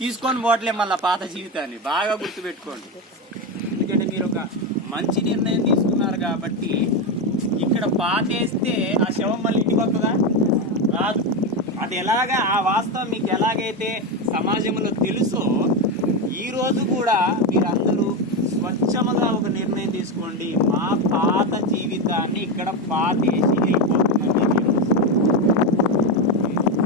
తీసుకొని పోవట్లే మళ్ళీ పాత జీవితాన్ని. బాగా గుర్తుపెట్టుకోండి. ఎందుకంటే మీరు ఒక మంచి నిర్ణయం తీసుకున్నారు కాబట్టి ఇక్కడ పాతేస్తే ఆ శవం మళ్ళీ ఇంటికి వస్తుందా? రాదు. అది ఎలాగా ఆ వాస్తవం మీకు ఎలాగైతే సమాజంలో తెలుసో ఈ రోజు కూడా మీరందరూ స్వచ్ఛముగా ఒక నిర్ణయం తీసుకోండి. మా పాత జీవితాన్ని ఇక్కడ పాతేసి వెళ్ళిపోతున్నాం.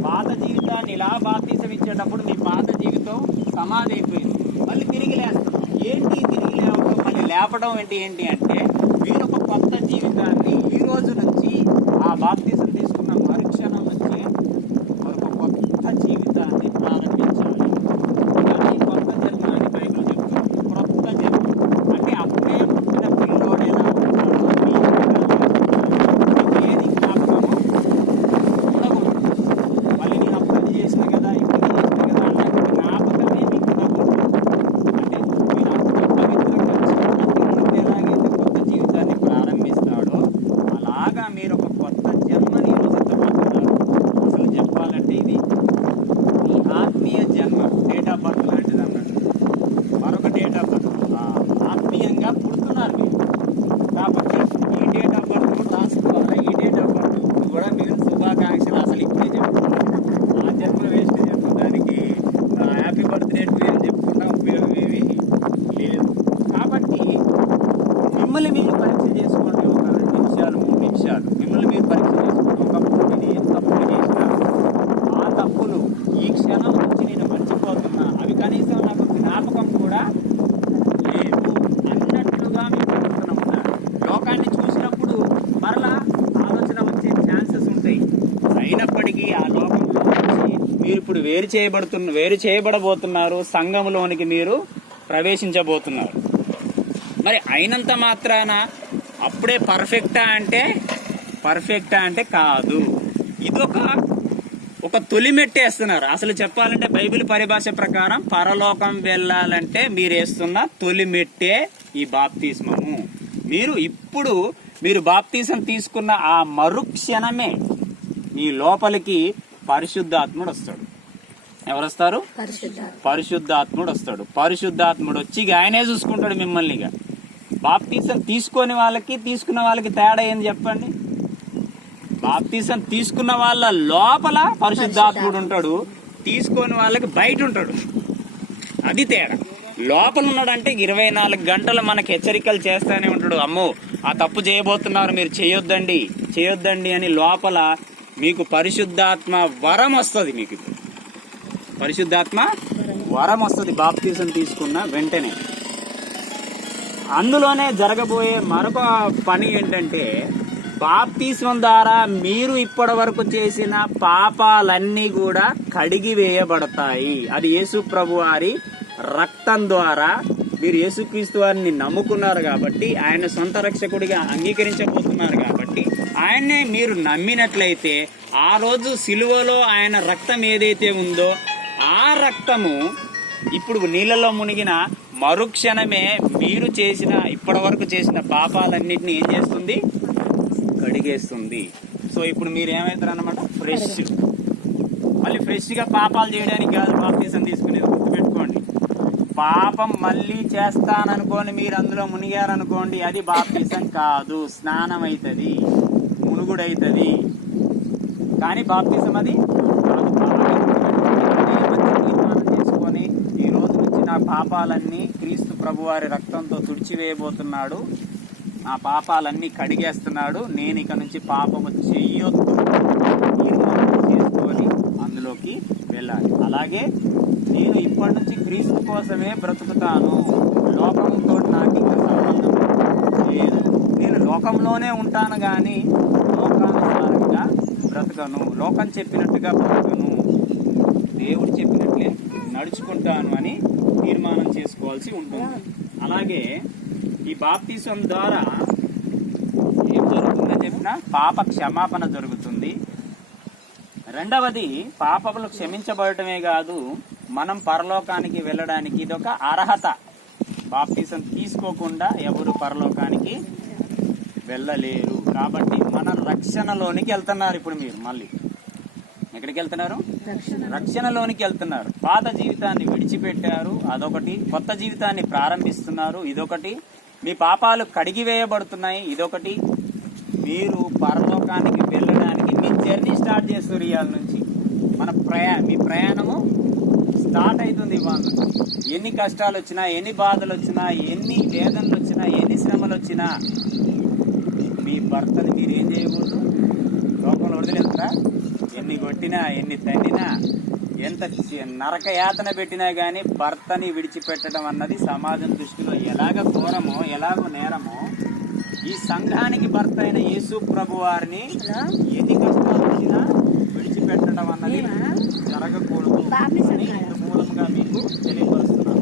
పాత జీవితాన్ని ఇలా బాప్తిసం ఇచ్చేటప్పుడు మీ పాత జీవితం సమాధి అయిపోయింది. మళ్ళీ తిరిగి లేస్తాం. ఏంటి తిరిగి లేవడం, మళ్ళీ లేపడం ఏంటి అంటే మీరు ఒక కొత్త జీవితాన్ని ఈ రోజు నుంచి ఆ బాప్తిసం తీసుకున్న మరుక్షణం నుంచి మరొక కొత్త జీవితాన్ని ప్రారంభించాలి. కానీ కొత్త జన్మ అని బైబిల్ చెప్తుంది. క్రొత్త జన్మ అంటే అప్పుడే పుట్టిన పిల్లోడైనా ఏది జ్ఞాపకము ఉండకూడదు. మళ్ళీ నేను అప్పుడు చేసిన కదా ఇప్పుడు చేసిన కదా అన్నట్టు జ్ఞాపకమే మీకు ఉండకూడదు. అంటే మీరు అప్పుడు పవిత్రంగా వచ్చిన ఎలాగైతే కొత్త జీవితాన్ని ప్రారంభిస్తాడో అలాగా మీరు ఒక కొత్త జన్మని సిద్ధపడుతున్నారు. అసలు చెప్పాలంటే ఇది మీ ఆత్మీయ జన్మ, డేట్ ఆఫ్ బర్త్ లాంటిది అన్నట్టు. మరొక డేట్ ఆఫ్ బర్త్ ఆత్మీయంగా పుడుతున్నారు మీరు. కాబట్టి ఈ డేట్ ఆఫ్ బర్త్ కూడా రాసుకోవాలి. ఈ డేట్ ఆఫ్ బర్త్ కూడా మీరు శుభాకాంక్షలు అసలు ఇప్పుడే చెప్తున్నారు. ఆ జన్మ వేస్ట్ జన్మ, దానికి హ్యాపీ బర్త్డే టు అని చెప్పుకున్నా ఉపయోగం ఏమీ లేదు. కాబట్టి మిమ్మల్ని మీరు పరీక్ష చేసుకోండి. ఒక 2 నిమిషాలు 3 నిమిషాలు మిమ్మల్ని మీరు పరీక్ష చేసుకోండి. ఒకప్పుడు నేను ఏం తప్పులు చేసినా ఆ తప్పులు ఈ క్షణం నుంచి నేను మర్చిపోతున్నా, అవి కనీసం నాకు జ్ఞాపకం కూడా లేదు అన్నట్లుగా మీ ప్రవర్తన ఉండాలి. లోకాన్ని చూసినప్పుడు మరలా ఆలోచన వచ్చే ఛాన్సెస్ ఉంటాయి. అయినప్పటికీ ఆ లోకంలో నుంచి మీరు ఇప్పుడు వేరు చేయబడబోతున్నారు. సంఘంలోనికి మీరు ప్రవేశించబోతున్నారు. మరి అయినంత మాత్రాన అప్పుడే పర్ఫెక్టా అంటే కాదు. ఒక తొలిమెట్టేస్తున్నారు. అసలు చెప్పాలంటే బైబిల్ పరిభాష ప్రకారం పరలోకం వెళ్ళాలంటే మీరు వేస్తున్న తొలిమెట్టే ఈ బాప్తిస్మము. మీరు బాప్తిసం తీసుకున్న ఆ మరుక్షణమే మీ లోపలికి పరిశుద్ధాత్ముడు వస్తాడు. ఎవరొస్తారు? పరిశుద్ధాత్ముడు వస్తాడు. పరిశుద్ధాత్ముడు వచ్చి ఆయనే చూసుకుంటాడు మిమ్మల్ని. బాప్తిసం తీసుకున్న వాళ్ళకి తేడా ఏంది చెప్పండి? బాప్తిసం తీసుకున్న వాళ్ళ లోపల పరిశుద్ధాత్ముడు ఉంటాడు, తీసుకొని వాళ్ళకి బయట ఉంటాడు. అది తేడా. లోపల ఉన్నాడంటే 24 గంటలు మనకు హెచ్చరికలు చేస్తానే ఉంటాడు. అమ్మో ఆ తప్పు చేయబోతున్నారు, మీరు చేయొద్దండి అని లోపల మీకు పరిశుద్ధాత్మ వరం వస్తుంది. మీకు పరిశుద్ధాత్మ వరం వస్తుంది బాప్తిసం తీసుకున్న వెంటనే. అందులోనే జరగబోయే మరొక పని ఏంటంటే బాప్తిస్మం ద్వారా మీరు ఇప్పటి వరకు చేసిన పాపాలన్నీ కూడా కడిగి వేయబడతాయి. అది యేసు ప్రభు వారి రక్తం ద్వారా మీరు యేసుక్రీస్తు వారిని నమ్ముకున్నారు కాబట్టి, ఆయన సొంత రక్షకుడిగా అంగీకరించబోతున్నారు కాబట్టి, ఆయన్నే మీరు నమ్మినట్లయితే ఆ రోజు సిలువలో ఆయన రక్తం ఏదైతే ఉందో ఆ రక్తము ఇప్పుడు నీళ్ళలో మునిగిన మరుక్షణమే మీరు ఇప్పటి వరకు చేసిన పాపాలన్నింటినీ ఏం చేస్తుంది? కడిగేస్తుంది. సో ఇప్పుడు మీరు ఏమవుతారు అన్నమాట? మళ్ళీ ఫ్రెష్గా పాపాలు చేయడానికి కాదు బాప్తిసం తీసుకునేది. గుర్తుపెట్టుకోండి. పాపం మళ్ళీ చేస్తాననుకోని మీరు అందులో మునిగారనుకోండి, అది బాప్తిసం కాదు. స్నానం అవుతుంది, మునుగుడవుతుంది, కానీ బాప్తిసం అది తీర్మానం చేసుకొని ఈ రోజు నుంచి నా పాపాలన్నీ క్రీస్తు ప్రభువారి రక్తంతో తుడిచివేయబోతున్నాడు, నా పాపాలన్నీ కడిగేస్తున్నాడు, నేను ఇక నుంచి పాపము చెయ్యొద్దు తీర్మానం చేసుకొని అందులోకి వెళ్ళాలి. అలాగే నేను ఇప్పటి నుంచి క్రీస్తు కోసమే బ్రతుకుతాను, లోకంతో నాకు ఇంకా సంబంధం లేదు. నేను లోకంలోనే ఉంటాను కానీ లోకానుసారంగా బ్రతకను, లోకం చెప్పినట్టుగా బ్రతకను, దేవుడు చెప్పినట్లే నడుచుకుంటాను అని తీర్మానం చేసుకోవాల్సి ఉంటుంది. అలాగే ఈ బాప్తిసం ద్వారా ఏం జరుగుతుందని చెప్పినా పాప క్షమాపణ జరుగుతుంది. రెండవది, పాపములు క్షమించబడటమే కాదు, మనం పరలోకానికి వెళ్ళడానికి ఇదొక అర్హత. బాప్తిసం తీసుకోకుండా ఎవరు పరలోకానికి వెళ్ళలేరు. కాబట్టి మన రక్షణలోనికి వెళ్తున్నారు ఇప్పుడు మీరు. మళ్ళీ ఎక్కడికి వెళ్తున్నారు? రక్షణలోనికి వెళ్తున్నారు. పాత జీవితాన్ని విడిచిపెట్టారు, అదొకటి. కొత్త జీవితాన్ని ప్రారంభిస్తున్నారు, ఇదొకటి. మీ పాపాలు కడిగివేయబడుతున్నాయి, ఇదొకటి. మీరు పరలోకానికి వెళ్ళడానికి మీ జర్నీ స్టార్ట్ చేస్తారు. ఇవాళ నుంచి మీ ప్రయాణము స్టార్ట్ అవుతుంది. ఇవాళ నుంచి ఎన్ని కష్టాలు వచ్చినా, ఎన్ని బాధలు వచ్చినా, ఎన్ని వేదనలు వచ్చినా, ఎన్ని శ్రమలు వచ్చినా మీ భర్తని మీరు ఏం చేయకూడదు, లోకంలో వదిలేస్తారా? ఎన్ని కొట్టినా, ఎన్ని తన్నినా, ఎంత నరక యాతన పెట్టినా గానీ భర్తని విడిచిపెట్టడం అన్నది సమాజం దృష్టిలో ఎలాగ ఘోరమో, ఎలాగో నేరమో, ఈ సంఘానికి భర్త అయిన యేసు ప్రభు వారిని ఎన్ని కష్టాలు వచ్చినా విడిచిపెట్టడం అన్నది జరగకూడదు అని మూలంగా మీకు తెలియపరుస్తున్నాను.